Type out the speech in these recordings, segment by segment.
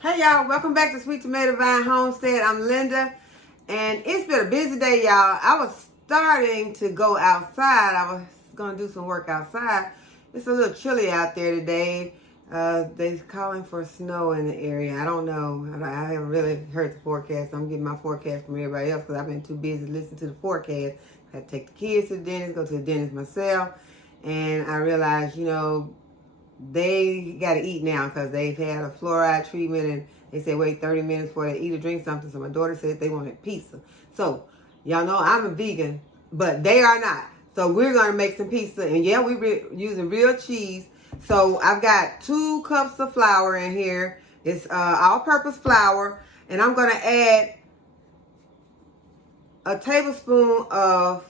Hey y'all, welcome back to Sweet Tomato Vine Homestead. I'm Linda, and it's been a busy day, y'all. I was starting to go outside. I was going to do some work outside. It's a little chilly out there today. They're calling for snow in the area. I don't know. I haven't really heard the forecast. I'm getting my forecast from everybody else because I've been too busy listening to the forecast. I had to take the kids to the dentist, go to the dentist myself, and I realized, they got to eat now because they've had a fluoride treatment and they said wait 30 minutes before they eat or drink something. So my daughter said they wanted pizza. So y'all know I'm a vegan, but they are not. So we're going to make some pizza. And yeah, we're using real cheese. So I've got 2 cups of flour in here. It's all-purpose flour. And I'm going to add a tablespoon of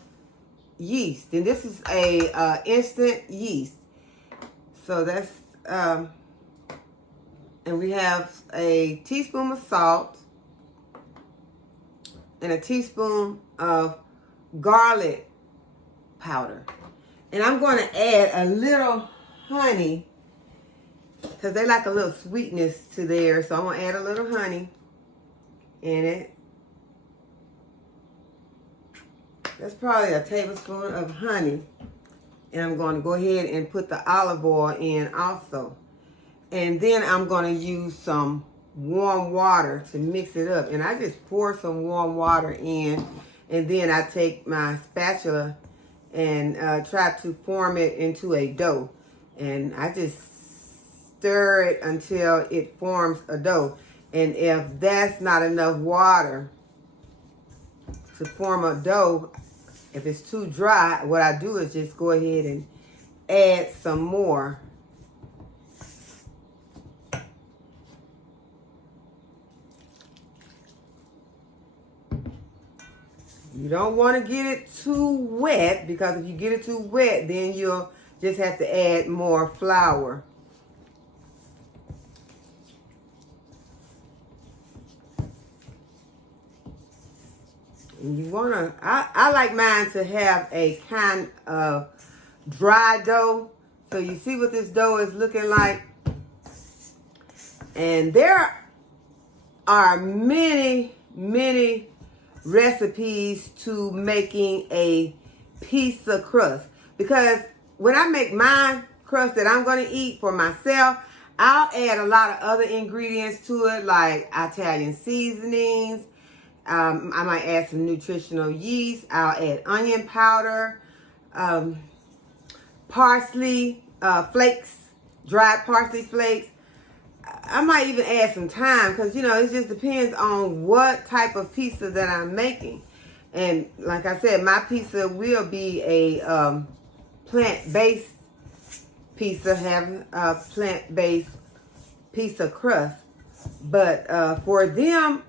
yeast. And this is a instant yeast. So that's, and we have a teaspoon of salt and a teaspoon of garlic powder. And I'm going to add a little honey because they like a little sweetness to theirs. So I'm going to add a little honey in it. That's probably a tablespoon of honey. And I'm going to go ahead and put the olive oil in also. And then I'm going to use some warm water to mix it up. And I just pour some warm water in. And then I take my spatula and try to form it into a dough. And I just stir it until it forms a dough. And if that's not enough water to form a dough, if it's too dry, what I do is just go ahead and add some more. You don't want to get it too wet because if you get it too wet, then you'll just have to add more flour. And you want to, I like mine to have a kind of dry dough. So you see what this dough is looking like. And there are many, many recipes to making a pizza crust. Because when I make my crust that I'm going to eat for myself, I'll add a lot of other ingredients to it, like Italian seasonings. I might add some nutritional yeast. I'll add onion powder, parsley flakes, dried parsley flakes. I might even add some thyme because, it just depends on what type of pizza that I'm making. And like I said, my pizza will be a plant-based pizza, having a plant-based pizza crust. But for them,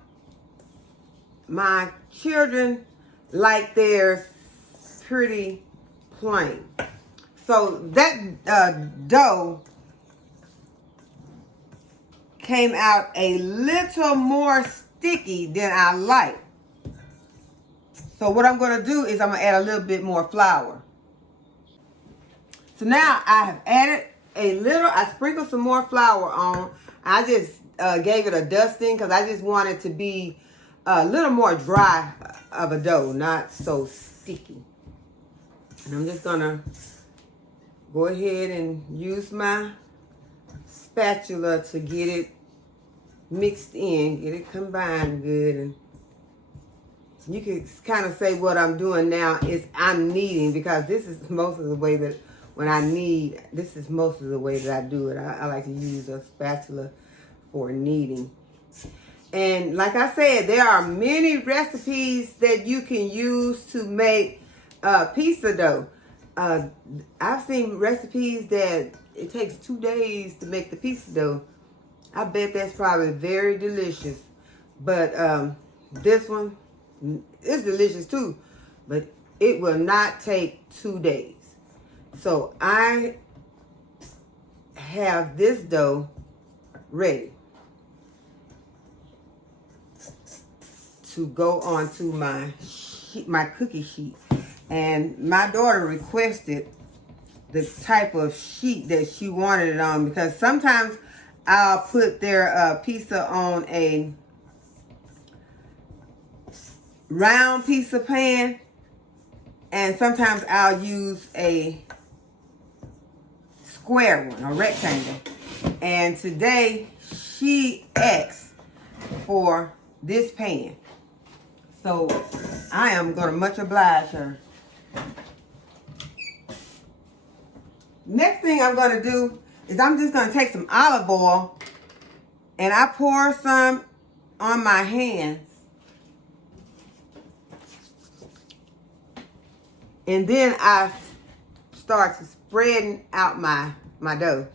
my children like theirs pretty plain. So that dough came out a little more sticky than I like. So what I'm going to do is I'm going to add a little bit more flour. So now I have added I sprinkled some more flour on. I just gave it a dusting because I just want it to be a little more dry of a dough, not so sticky. And I'm just going to go ahead and use my spatula to get it mixed in, get it combined good. And you can kind of say what I'm doing now is I'm kneading, because this is most of the way that when I knead, this is most of the way that I do it. I like to use a spatula for kneading. And like I said, there are many recipes that you can use to make pizza dough. I've seen recipes that it takes 2 days to make the pizza dough. I bet that's probably very delicious. But this one is delicious too, but it will not take 2 days. So I have this dough ready to go onto my cookie sheet. And my daughter requested the type of sheet that she wanted it on, because sometimes I'll put their pizza on a round pizza pan, and sometimes I'll use a square one, a rectangle. And today she asked for this pan, so I am gonna much oblige her. Next thing I'm gonna do is I'm just gonna take some olive oil and I pour some on my hands. And then I start spreading out my dough.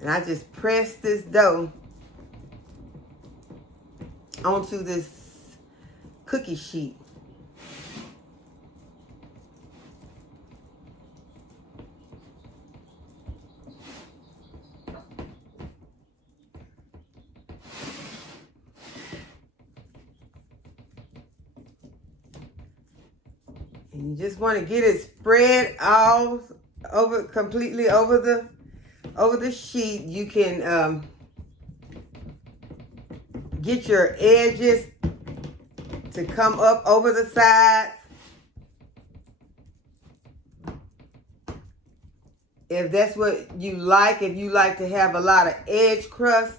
And I just press this dough onto this cookie sheet. And you just want to get it spread all over, completely over the sheet. You can get your edges to come up over the sides. If that's what you like, if you like to have a lot of edge crust.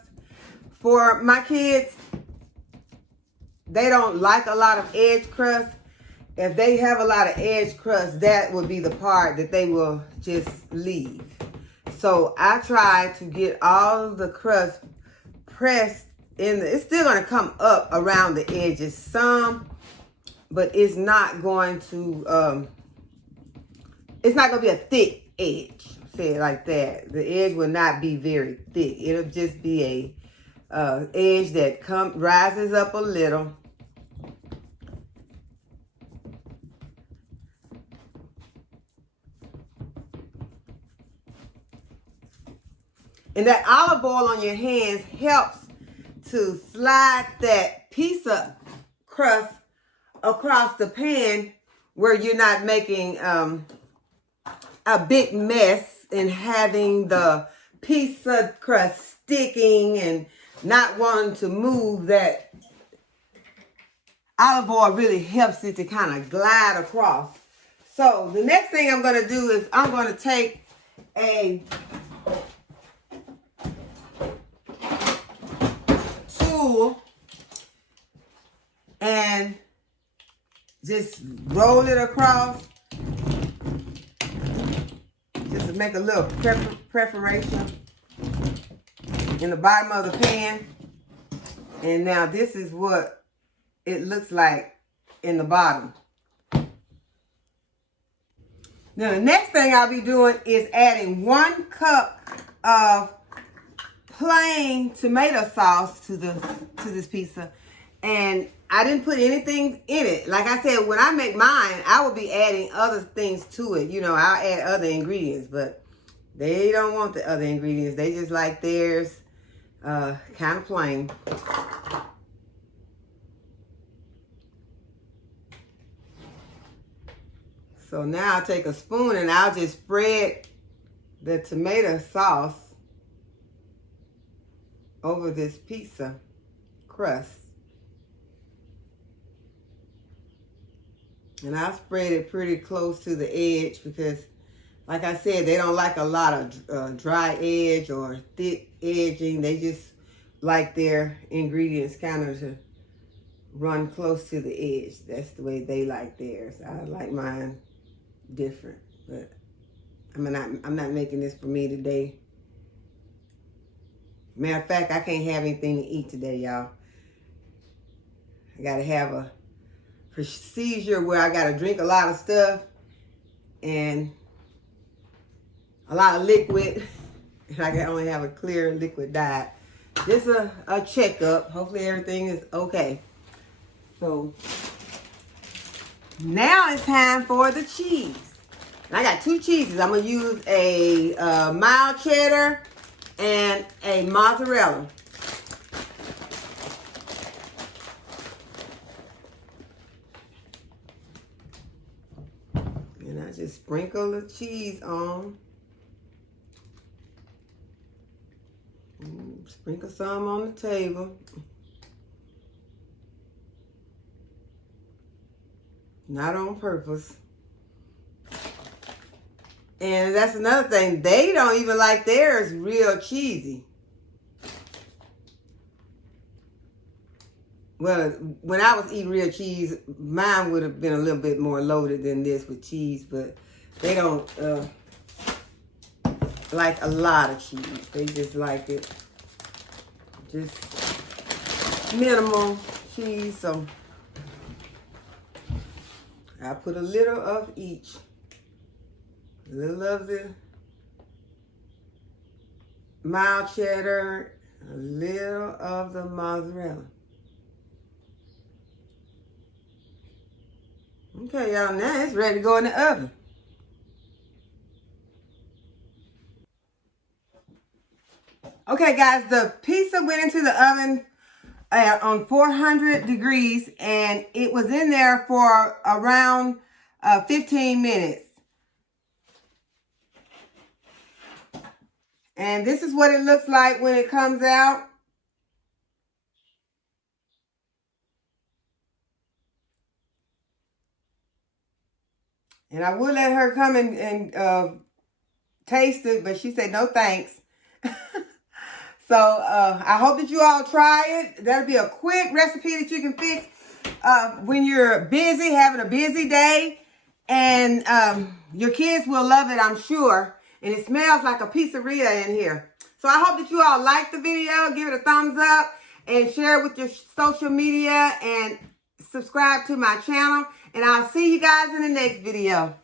For my kids, they don't like a lot of edge crust. If they have a lot of edge crust, that would be the part that they will just leave. So I try to get all the crust pressed in. It's still going to come up around the edges some, but it's not going to, it's not going to be a thick edge. Say it like that. The edge will not be very thick. It'll just be a edge that rises up a little. And that olive oil on your hands helps to slide that pizza crust across the pan where you're not making a big mess and having the pizza crust sticking and not wanting to move. That olive oil really helps it to kind of glide across. So the next thing I'm going to do is I'm going to take a tool and just roll it across, just to make a little preparation in the bottom of the pan. And now this is what it looks like in the bottom. Now the next thing I'll be doing is adding 1 cup of plain tomato sauce to this pizza, and I didn't put anything in it. Like I said, when I make mine, I will be adding other things to it. You know, I'll add other ingredients, but they don't want the other ingredients. They just like theirs kind of plain. So now I'll take a spoon and I'll just spread the tomato sauce over this pizza crust. And I spread it pretty close to the edge because, like I said, they don't like a lot of dry edge or thick edging. They just like their ingredients kind of to run close to the edge. That's the way they like theirs. I like mine different, but I'm not making this for me today. Matter of fact, I can't have anything to eat today, y'all. I gotta have a procedure where I gotta drink a lot of stuff and a lot of liquid, and I can only have a clear liquid diet. Just a checkup. Hopefully everything is okay. So now it's time for the cheese. And I got 2 cheeses. I'm gonna use a mild cheddar and a mozzarella. And I just sprinkle the cheese on. Sprinkle some on the table. Not on purpose. And that's another thing. They don't even like theirs real cheesy. Well, when I was eating real cheese, mine would have been a little bit more loaded than this with cheese, but they don't like a lot of cheese. They just like it just minimal cheese. So I put a little of each. A little of the mild cheddar, a little of the mozzarella. Okay, y'all, now it's ready to go in the oven. Okay, guys, the pizza went into the oven on 400 degrees, and it was in there for around 15 minutes. And this is what it looks like when it comes out. And I would let her come and taste it, but she said no thanks. So I hope that you all try it. That'll be a quick recipe that you can fix when you're busy, having a busy day. And your kids will love it, I'm sure. And it smells like a pizzeria in here. So I hope that you all like the video. Give it a thumbs up and share it with your social media and subscribe to my channel. And I'll see you guys in the next video.